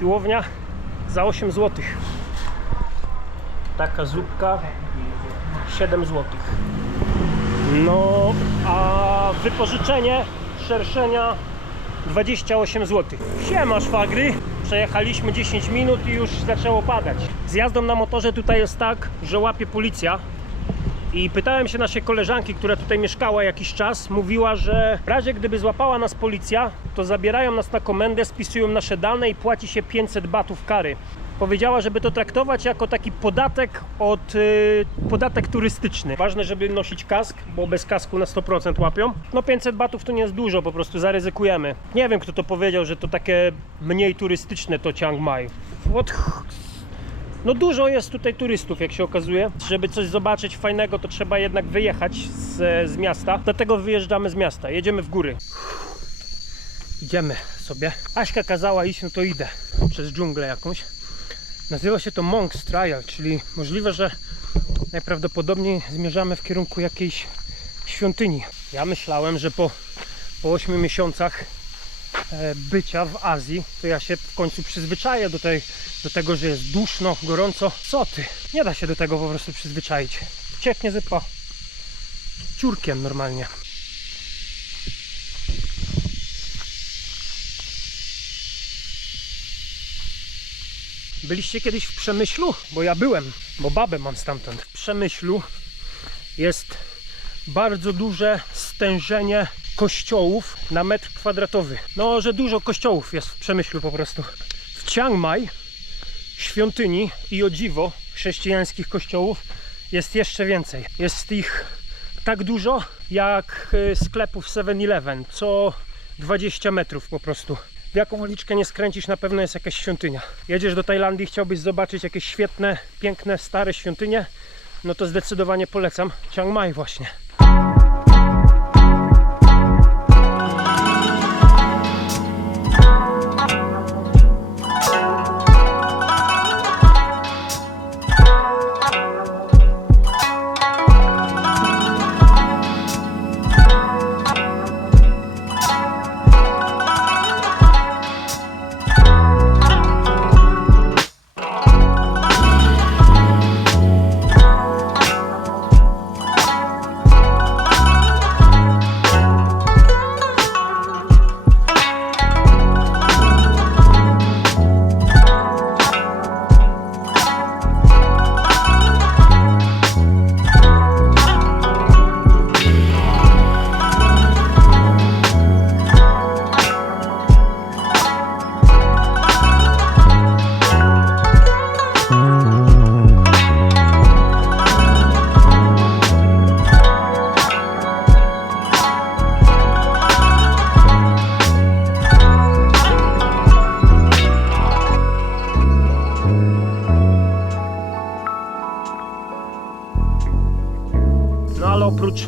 Siłownia za 8 zł. Taka zupka 7 zł. No, a wypożyczenie szerszenia 28 zł. Siema szwagry. Przejechaliśmy 10 minut i już zaczęło padać. Z jazdą na motorze tutaj jest tak, że łapie policja. I pytałem się naszej koleżanki, która tutaj mieszkała jakiś czas. Mówiła, że w razie gdyby złapała nas policja, to zabierają nas na komendę, spisują nasze dane i płaci się 500 batów kary. Powiedziała, żeby to traktować jako taki podatek podatek turystyczny. Ważne, żeby nosić kask, bo bez kasku na 100% łapią. No 500 batów to nie jest dużo, po prostu zaryzykujemy. Nie wiem, kto to powiedział, że to takie mniej turystyczne to Chiang Mai. No dużo jest tutaj turystów, jak się okazuje. Żeby coś zobaczyć fajnego, to trzeba jednak wyjechać z miasta. Dlatego wyjeżdżamy z miasta, jedziemy w góry. Idziemy sobie. Aśka kazała iść, no to idę przez dżunglę jakąś. Nazywa się to Monk's Trial, czyli możliwe, że najprawdopodobniej zmierzamy w kierunku jakiejś świątyni. Ja myślałem, że po 8 miesiącach bycia w Azji, to ja się w końcu przyzwyczaję do tego, że jest duszno, gorąco. Co ty? Nie da się do tego po prostu przyzwyczaić. Cieknie zypa ciurkiem normalnie. Byliście kiedyś w Przemyślu? Bo ja byłem, bo babę mam stamtąd. W Przemyślu jest bardzo duże stężenie kościołów na metr kwadratowy. No, że dużo kościołów jest w Przemyślu po prostu. W Chiang Mai świątyni i o dziwo chrześcijańskich kościołów jest jeszcze więcej. Jest ich tak dużo jak sklepów 7-Eleven, co 20 metrów po prostu. W jaką uliczkę nie skręcisz, na pewno jest jakaś świątynia. Jedziesz do Tajlandii, chciałbyś zobaczyć jakieś świetne, piękne, stare świątynie, no to zdecydowanie polecam Chiang Mai właśnie. Oprócz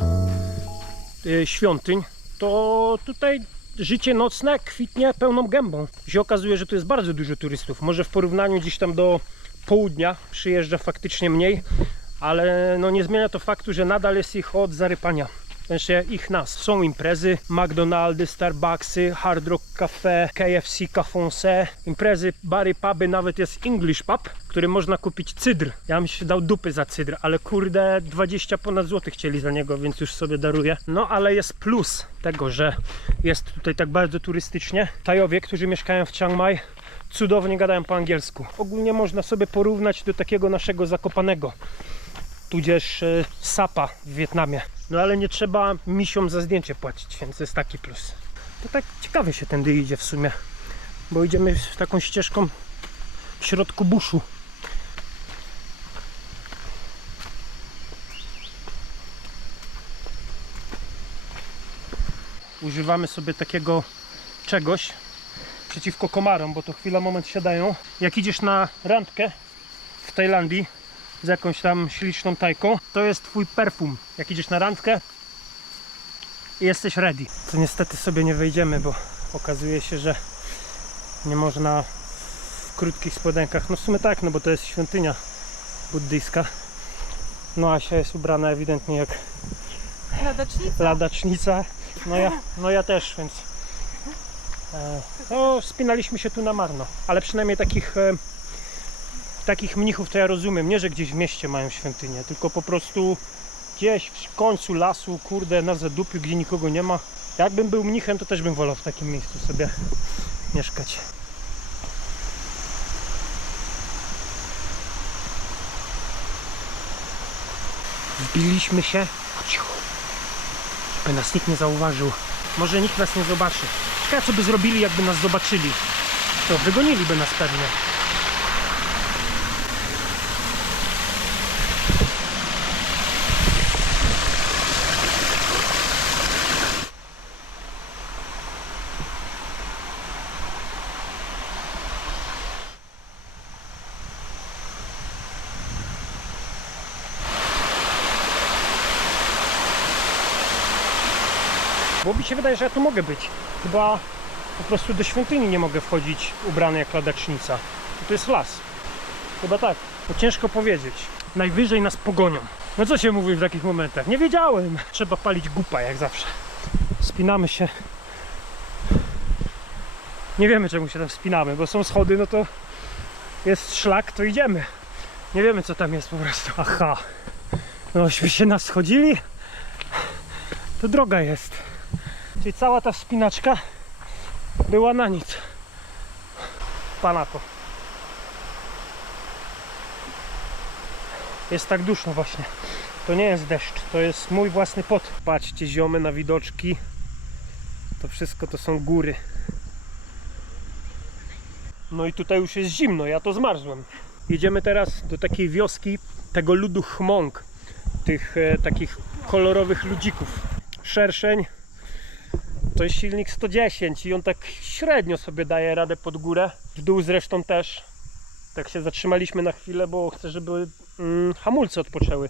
świątyń, to tutaj życie nocne kwitnie pełną gębą. Się okazuje, że tu jest bardzo dużo turystów. Może w porównaniu gdzieś tam do południa przyjeżdża faktycznie mniej, ale no nie zmienia to faktu, że nadal jest ich od zarypania. Znaczy ich nas. Są imprezy, McDonald's, Starbucksy, Hard Rock Cafe, KFC, Cafonce, imprezy, bary, puby, nawet jest English pub, w którym można kupić cydr. Ja bym się dał dupy za cydr, ale kurde 20 ponad złotych chcieli za niego, więc już sobie daruję. No ale jest plus tego, że jest tutaj tak bardzo turystycznie. Tajowie, którzy mieszkają w Chiang Mai, cudownie gadają po angielsku. Ogólnie można sobie porównać do takiego naszego Zakopanego, tudzież Sapa w Wietnamie. No ale nie trzeba misiom za zdjęcie płacić, więc jest taki plus. To tak ciekawie się tędy idzie w sumie, bo idziemy taką ścieżką w środku buszu. Używamy sobie takiego czegoś przeciwko komarom, bo to chwila, moment siadają. Jak idziesz na randkę w Tajlandii z jakąś tam śliczną Tajką, to jest twój perfum. Jak idziesz na randkę i jesteś ready. To niestety sobie nie wejdziemy, bo okazuje się, że nie można w krótkich spodenkach. No w sumie tak, no bo to jest świątynia buddyjska. No Asia jest ubrana ewidentnie jak ladacznica. ladacznica. No ja też, więc No, wspinaliśmy się tu na marno, ale przynajmniej takich mnichów to ja rozumiem, nie że gdzieś w mieście mają świątynię, tylko po prostu gdzieś w końcu lasu, kurde, na zadupiu, gdzie nikogo nie ma. Jakbym był mnichem, to też bym wolał w takim miejscu sobie mieszkać. Wbiliśmy się, żeby nas nikt nie zauważył. Może nikt nas nie zobaczy. Ciekawe, co by zrobili, jakby nas zobaczyli. To wygoniliby nas pewnie. Bo mi się wydaje, że ja tu mogę być. Chyba po prostu do świątyni nie mogę wchodzić ubrany jak ladacznica. To jest las. Chyba tak. To ciężko powiedzieć. Najwyżej nas pogonią. No co się mówi w takich momentach? Nie wiedziałem. Trzeba palić gupa jak zawsze. Wspinamy się. Nie wiemy, czemu się tam wspinamy, bo są schody, no to jest szlak, to idziemy. Nie wiemy, co tam jest po prostu. Aha. Nośmy się nas schodzili. To droga jest. Czyli cała ta wspinaczka była na nic. Pana to. Jest tak duszno właśnie. To nie jest deszcz, to jest mój własny pot. Patrzcie, ziomy na widoczki. To wszystko to są góry. No i tutaj już jest zimno, ja to zmarzłem. Jedziemy teraz do takiej wioski tego ludu Hmong. Tych takich kolorowych ludzików. Szerszeń to jest silnik 110 i on tak średnio sobie daje radę pod górę. W dół zresztą też. Tak się zatrzymaliśmy na chwilę, bo chcę, żeby hamulce odpoczęły.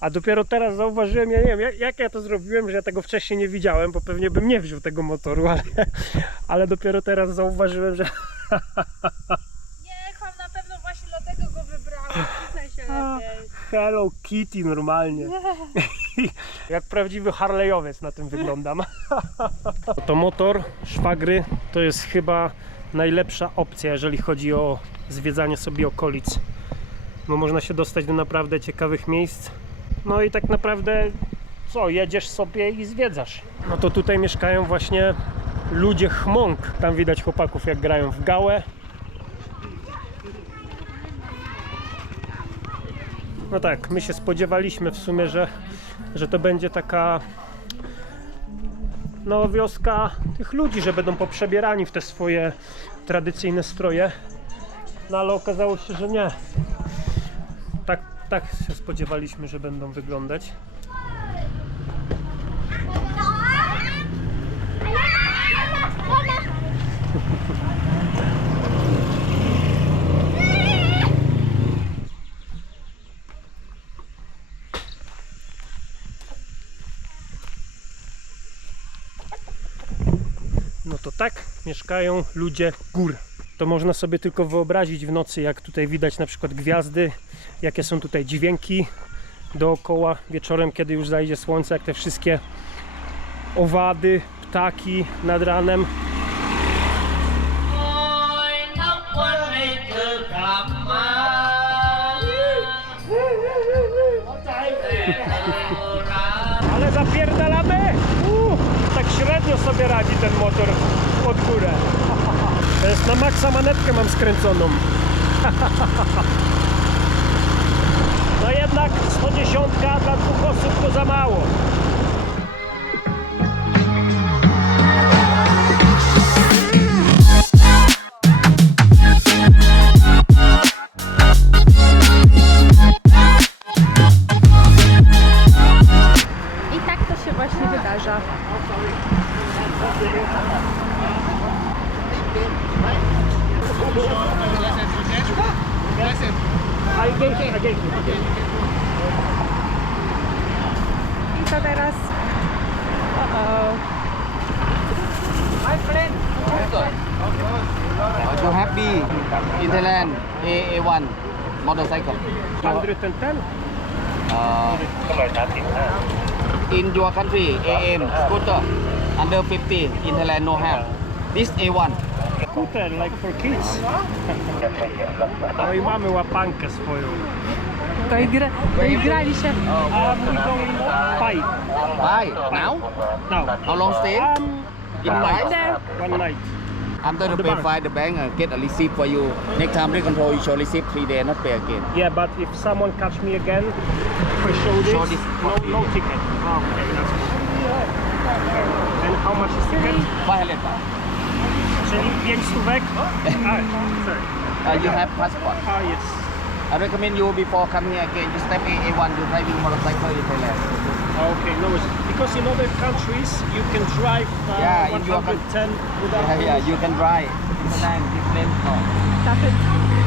A dopiero teraz zauważyłem, ja nie wiem jak ja to zrobiłem, że ja tego wcześniej nie widziałem, bo pewnie bym nie wziął tego motoru, ale dopiero teraz zauważyłem, że... Nie, Kłam, na pewno właśnie dlatego go wybrałem. Przyznaj się lepiej. Hello Kitty normalnie. Jak prawdziwy Harley'owiec na tym wyglądam. To motor szwagry to jest chyba najlepsza opcja, jeżeli chodzi o zwiedzanie sobie okolic. Bo można się dostać do naprawdę ciekawych miejsc. No i tak naprawdę co, jedziesz sobie i zwiedzasz. No to tutaj mieszkają właśnie ludzie Hmong. Tam widać chłopaków jak grają w gałę. No tak, my się spodziewaliśmy w sumie, że to będzie taka no wioska tych ludzi, że będą poprzebierani w te swoje tradycyjne stroje. No ale okazało się, że nie. Tak się spodziewaliśmy, że będą wyglądać. No to tak mieszkają ludzie gór. To można sobie tylko wyobrazić w nocy, jak tutaj widać na przykład gwiazdy, jakie są tutaj dźwięki dookoła wieczorem, kiedy już zajdzie słońce, jak te wszystkie owady, ptaki nad ranem. Ale zapierdalamy! Tak średnio sobie radzi ten motor pod górę. To jest na maksa manetkę mam skręconą. No jednak 110 dla dwóch osób to za mało. I tak to się właśnie wydarza. I to teraz... You have B in Thailand AA1 motorcycle. 110? In your country AM scooter under 50 in Thailand no have. This A1. Scooter, like for kids. No i mamy łapankę swoją. Doigrali się. A we going Pai. Bye. Now? Now. How long stay? In night? One night. I'm going to the pay bank. by the bank and get a receipt for you. Next time they control you show receipt 3 days, not pay again. Yeah, but if someone catch me again, if I show this, Show this. no ticket. Oh, okay, that's good. And how much is ticket? 500 baht. Czyli 5 stówek? Sorry. You have passport. Yes. I recommend you before coming here again, just step A1, you're driving motorcycle in Thailand. Okay, no worries. Because in other countries you can drive Yeah, in your 110 without Yeah, you can drive. In Thailand, different. No.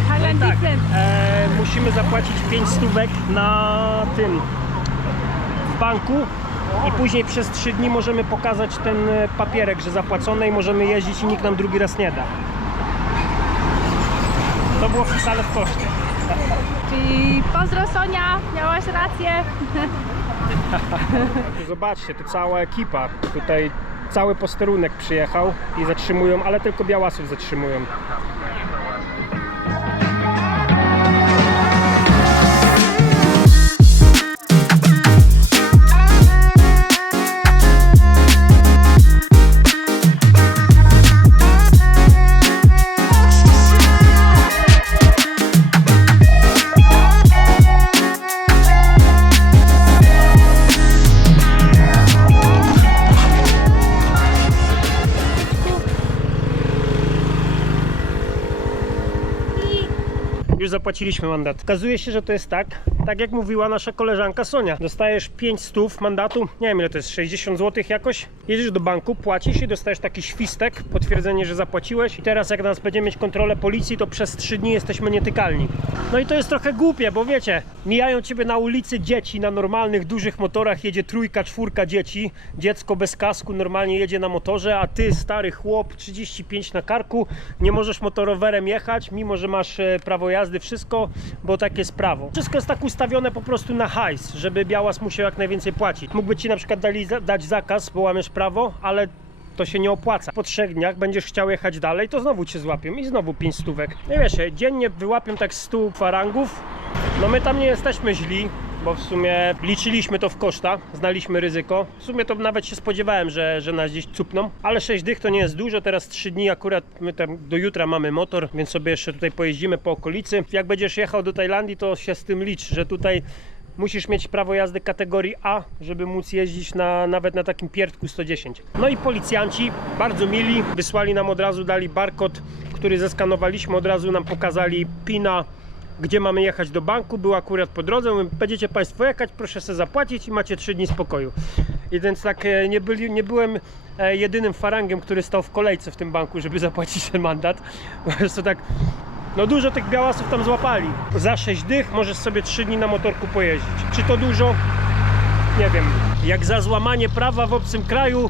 Thailand Tak, different. musimy zapłacić 5 stówek na tym w banku i później przez 3 dni możemy pokazać ten papierek, że zapłacone i możemy jeździć i nikt nam drugi raz nie da. To było wpisane w koszty. Czyli pozdro Sonia, miałaś rację. Zobaczcie, tu cała ekipa, tutaj cały posterunek przyjechał i zatrzymują, ale tylko białasów zatrzymują. Już zapłaciliśmy mandat. Okazuje się, że to jest tak jak mówiła nasza koleżanka Sonia. Dostajesz 5 stów mandatu, nie wiem ile to jest, 60 zł jakoś. Jedziesz do banku, płacisz i dostajesz taki świstek, potwierdzenie, że zapłaciłeś. I teraz jak nas będzie mieć kontrolę policji, to przez 3 dni jesteśmy nietykalni. No i to jest trochę głupie, bo wiecie, mijają ciebie na ulicy dzieci na normalnych, dużych motorach, jedzie 3, 4 dzieci. Dziecko bez kasku normalnie jedzie na motorze, a ty, stary chłop, 35 na karku, nie możesz motorowerem jechać, mimo że masz prawo jazdy, wszystko, bo takie jest prawo. Wszystko jest tak ustawione po prostu na hajs, żeby białas musiał jak najwięcej płacić. Mógłby ci na przykład dać zakaz, bo łamiesz prawo, ale to się nie opłaca. Po 3 dniach będziesz chciał jechać dalej, to znowu cię złapią i znowu 5 stówek. No wiesz, dziennie wyłapią tak 100 farangów. No my tam nie jesteśmy źli, bo w sumie liczyliśmy to w koszta, znaliśmy ryzyko. W sumie to nawet się spodziewałem, że nas gdzieś cupną, ale 6 dych to nie jest dużo, teraz 3 dni akurat, my tam do jutra mamy motor, więc sobie jeszcze tutaj pojeździmy po okolicy. Jak będziesz jechał do Tajlandii, to się z tym licz, że tutaj musisz mieć prawo jazdy kategorii A, żeby móc jeździć nawet na takim pierdku 110. No i policjanci, bardzo mili, wysłali nam od razu, dali barkod, który zeskanowaliśmy, od razu nam pokazali pina, gdzie mamy jechać do banku, był akurat po drodze, mówię, będziecie Państwo jechać, proszę sobie zapłacić i macie 3 dni spokoju. I więc tak nie byłem jedynym farangiem, który stał w kolejce w tym banku, żeby zapłacić ten mandat. To tak, no dużo tych białasów tam złapali. Za 6 dych możesz sobie 3 dni na motorku pojeździć. Czy to dużo? Nie wiem. Jak za złamanie prawa w obcym kraju,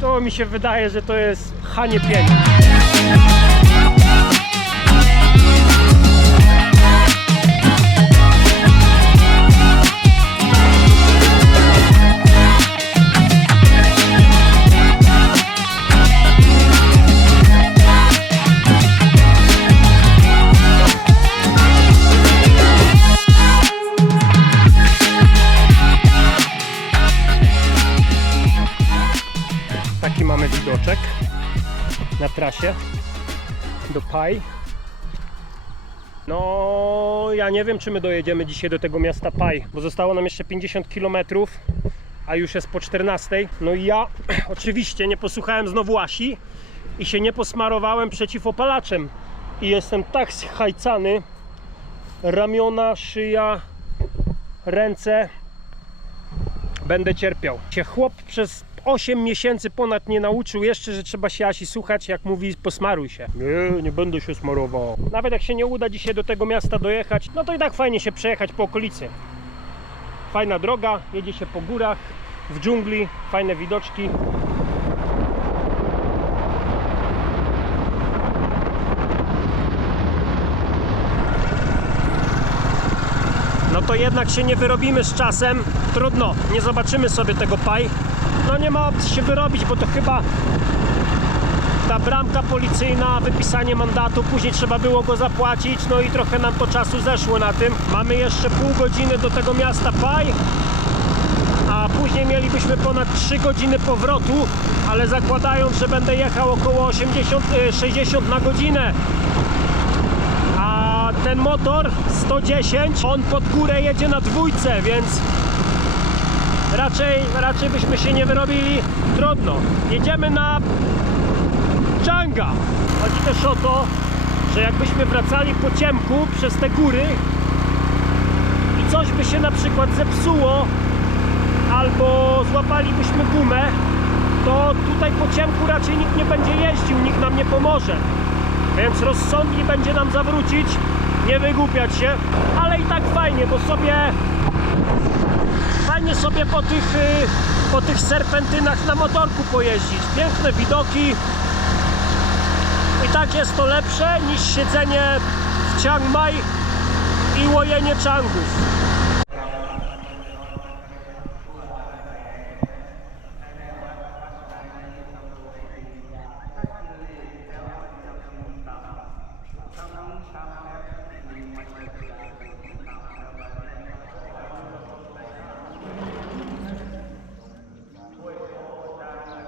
to mi się wydaje, że to jest haniebnienie. Taki mamy widoczek na trasie do Pai. No ja nie wiem, czy my dojedziemy dzisiaj do tego miasta Pai, bo zostało nam jeszcze 50 km, a już jest po 14. No i ja oczywiście nie posłuchałem znowu Asi i się nie posmarowałem przeciwopalaczem i jestem tak schajcany, ramiona, szyja, ręce, będę cierpiał. Się chłop przez 8 miesięcy ponad nie nauczył jeszcze, że trzeba się Asi słuchać, jak mówi posmaruj się. Nie będę się smarował. Nawet jak się nie uda dzisiaj do tego miasta dojechać, no to i tak fajnie się przejechać po okolicy. Fajna droga, jedzie się po górach, w dżungli, fajne widoczki. No to jednak się nie wyrobimy z czasem. Trudno, nie zobaczymy sobie tego Pai. No nie ma opcji się wyrobić, bo to chyba ta bramka policyjna, wypisanie mandatu, później trzeba było go zapłacić, no i trochę nam to czasu zeszło na tym. Mamy jeszcze pół godziny do tego miasta Pai, a później mielibyśmy ponad 3 godziny powrotu, ale zakładając, że będę jechał około 60 na godzinę, a ten motor 110, on pod górę jedzie na dwójce, więc raczej byśmy się nie wyrobili. Trudno, jedziemy na Changa. Chodzi też o to, że jakbyśmy wracali po ciemku przez te góry i coś by się na przykład zepsuło albo złapalibyśmy gumę, to tutaj po ciemku raczej nikt nie będzie jeździł, nikt nam nie pomoże, więc rozsądniej będzie nam zawrócić, nie wygłupiać się, ale i tak fajnie, bo fajnie sobie po tych serpentynach na motorku pojeździć, piękne widoki. I tak jest to lepsze niż siedzenie w Chiang Mai i łojenie changów.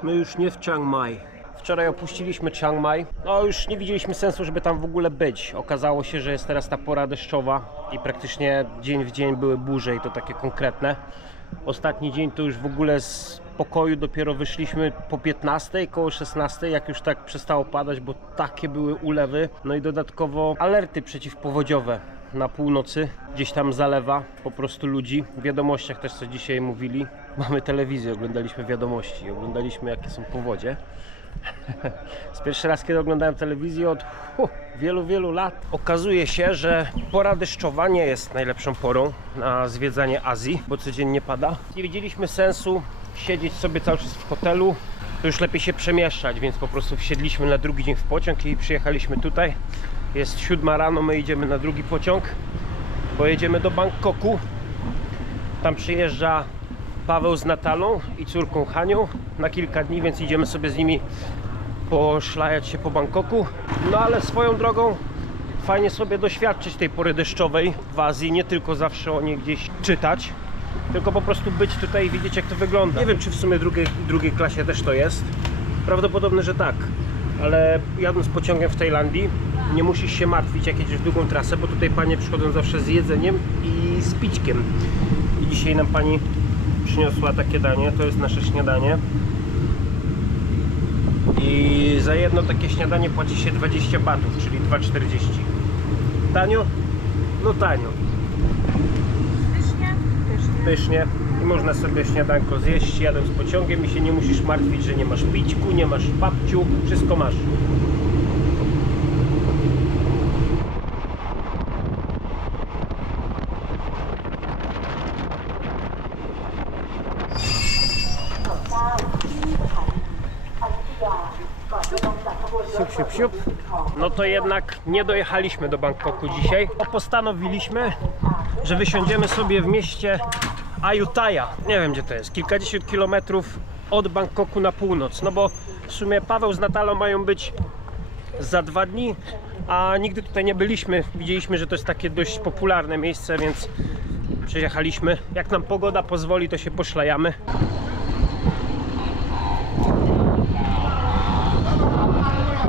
My już nie w Chiang Mai. Wczoraj opuściliśmy Chiang Mai. No już nie widzieliśmy sensu, żeby tam w ogóle być. Okazało się, że jest teraz ta pora deszczowa i praktycznie dzień w dzień były burze i to takie konkretne. Ostatni dzień to już w ogóle z pokoju dopiero wyszliśmy po 15, koło 16, jak już tak przestało padać, bo takie były ulewy. No i dodatkowo alerty przeciwpowodziowe na północy. Gdzieś tam zalewa po prostu ludzi. W wiadomościach też co dzisiaj mówili. Mamy telewizję, oglądaliśmy wiadomości, oglądaliśmy jakie są powodzie. Z pierwszy raz, kiedy oglądałem telewizję od wielu lat. Okazuje się, że pora deszczowa nie jest najlepszą porą na zwiedzanie Azji, bo codziennie pada. Nie widzieliśmy sensu siedzieć sobie cały czas w hotelu, to już lepiej się przemieszczać, więc po prostu wsiedliśmy na drugi dzień w pociąg i przyjechaliśmy tutaj. Jest 7 rano, my idziemy na drugi pociąg, bo jedziemy do Bangkoku. Tam przyjeżdża Paweł z Natalą i córką Hanią na kilka dni, więc idziemy sobie z nimi poszlajać się po Bangkoku. No ale swoją drogą fajnie sobie doświadczyć tej pory deszczowej w Azji, nie tylko zawsze o niej gdzieś czytać, tylko po prostu być tutaj i widzieć jak to wygląda. Nie wiem, czy w sumie drugiej klasie też to jest. Prawdopodobne, że tak, ale jadąc pociągiem w Tajlandii nie musisz się martwić jak jedziesz w długą trasę, bo tutaj panie przychodzą zawsze z jedzeniem i z pićkiem. I dzisiaj nam pani przyniosła takie danie, to jest nasze śniadanie. I za jedno takie śniadanie płaci się 20 batów, czyli 2,40. Tanio? No tanio. Pysznie? Pysznie. Pysznie. I można sobie śniadanko zjeść jadąc pociągiem i się nie musisz martwić, że nie masz pićku, nie masz babciu, wszystko masz. Siup, siup, siup. No to jednak nie dojechaliśmy do Bangkoku dzisiaj. Postanowiliśmy, że wysiądziemy sobie w mieście Ayutthaya. Nie wiem gdzie to jest, kilkadziesiąt kilometrów od Bangkoku na północ. No bo w sumie Paweł z Natalą mają być za 2 dni, a nigdy tutaj nie byliśmy. Widzieliśmy, że to jest takie dość popularne miejsce, więc przyjechaliśmy. Jak nam pogoda pozwoli, to się poszlajamy.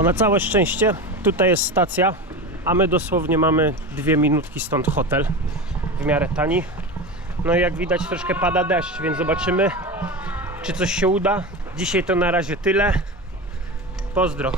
A na całe szczęście tutaj jest stacja, a my dosłownie mamy 2 minutki stąd hotel, w miarę tani. No i jak widać troszkę pada deszcz, więc zobaczymy czy coś się uda. Dzisiaj to na razie tyle. Pozdro.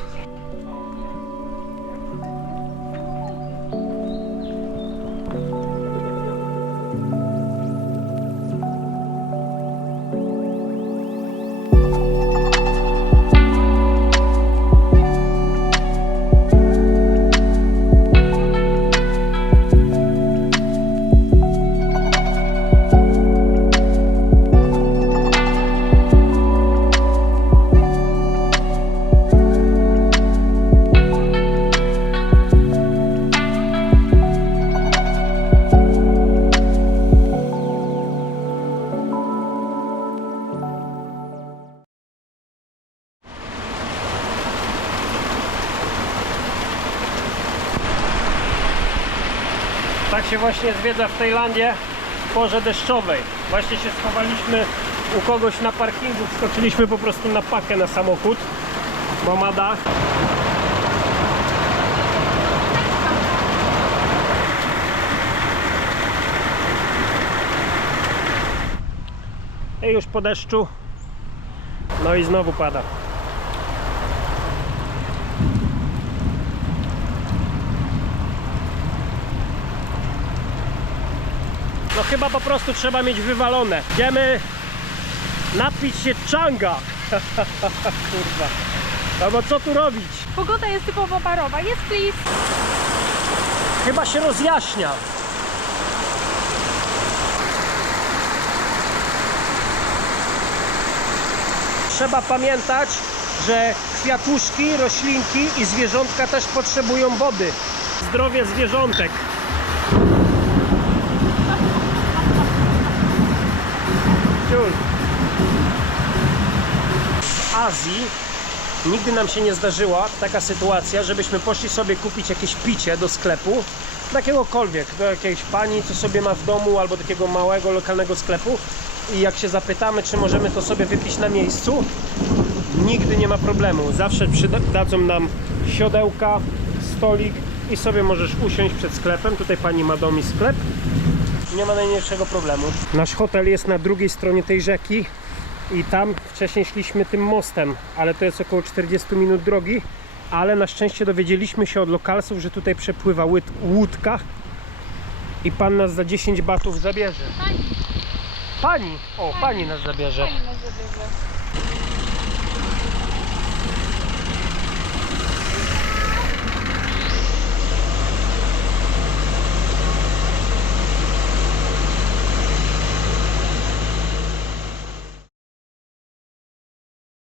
Tak się właśnie zwiedza w Tajlandzie w porze deszczowej. Właśnie się schowaliśmy u kogoś na parkingu, wskoczyliśmy po prostu na pakę na samochód, bo ma dach. I już po deszczu, no i znowu pada. No chyba po prostu trzeba mieć wywalone. Idziemy napić się czanga. Kurwa. No bo co tu robić? Pogoda jest typowo parowa. Jest please. Chyba się rozjaśnia. Trzeba pamiętać, że kwiatuszki, roślinki i zwierzątka też potrzebują wody. Zdrowie zwierzątek. W Azji nigdy nam się nie zdarzyła taka sytuacja, żebyśmy poszli sobie kupić jakieś picie do sklepu, jakiegokolwiek, do jakiejś pani, co sobie ma w domu, albo takiego małego, lokalnego sklepu, i jak się zapytamy, czy możemy to sobie wypić na miejscu, nigdy nie ma problemu. Zawsze przydadzą nam siodełka, stolik i sobie możesz usiąść przed sklepem. Tutaj pani ma dom i sklep. Nie ma najmniejszego problemu. Nasz hotel jest na drugiej stronie tej rzeki i tam wcześniej szliśmy tym mostem, ale to jest około 40 minut drogi, ale na szczęście dowiedzieliśmy się od lokalsów, że tutaj przepływa łódka i pan nas za 10 batów zabierze. Pani. Pani! O, pani nas zabierze. Pani nas zabierze.